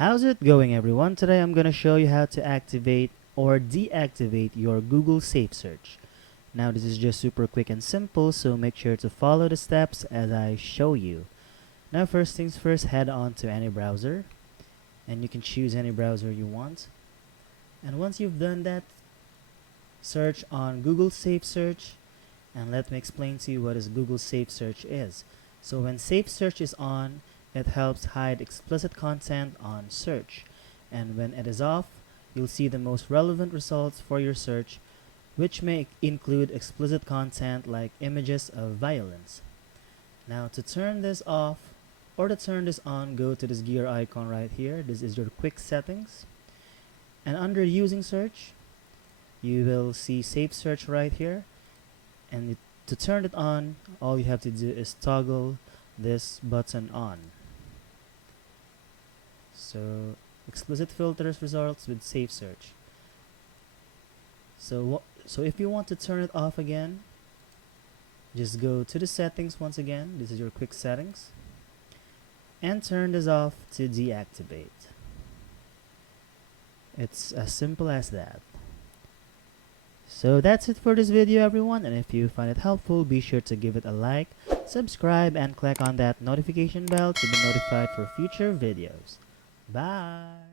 How's it going, everyone? Today I'm going to show you how to activate or deactivate your Google Safe Search. Now this is just super quick and simple, so make sure to follow the steps as I show you. Now first things first, head on to any browser and you can choose any browser you want. And once you've done that, search on Google Safe Search, and let me explain to you what is Google Safe Search is. So when Safe Search is on, it helps hide explicit content on search, and when it is off, you'll see the most relevant results for your search, which may include explicit content like images of violence. Now to turn this off or to turn this on, go to this gear icon right here. This is your quick settings, and under using search you will see Safe Search right here, and to turn it on, all you have to do is toggle this button on. So explicit filters results with Safe Search. So if you want to turn it off again, just go to the settings once again. This is your quick settings, and turn this off to deactivate. It's as simple as that. So that's it for this video, everyone, and if you find it helpful, be sure to give it a like, subscribe, and click on that notification bell to be notified for future videos. Bye!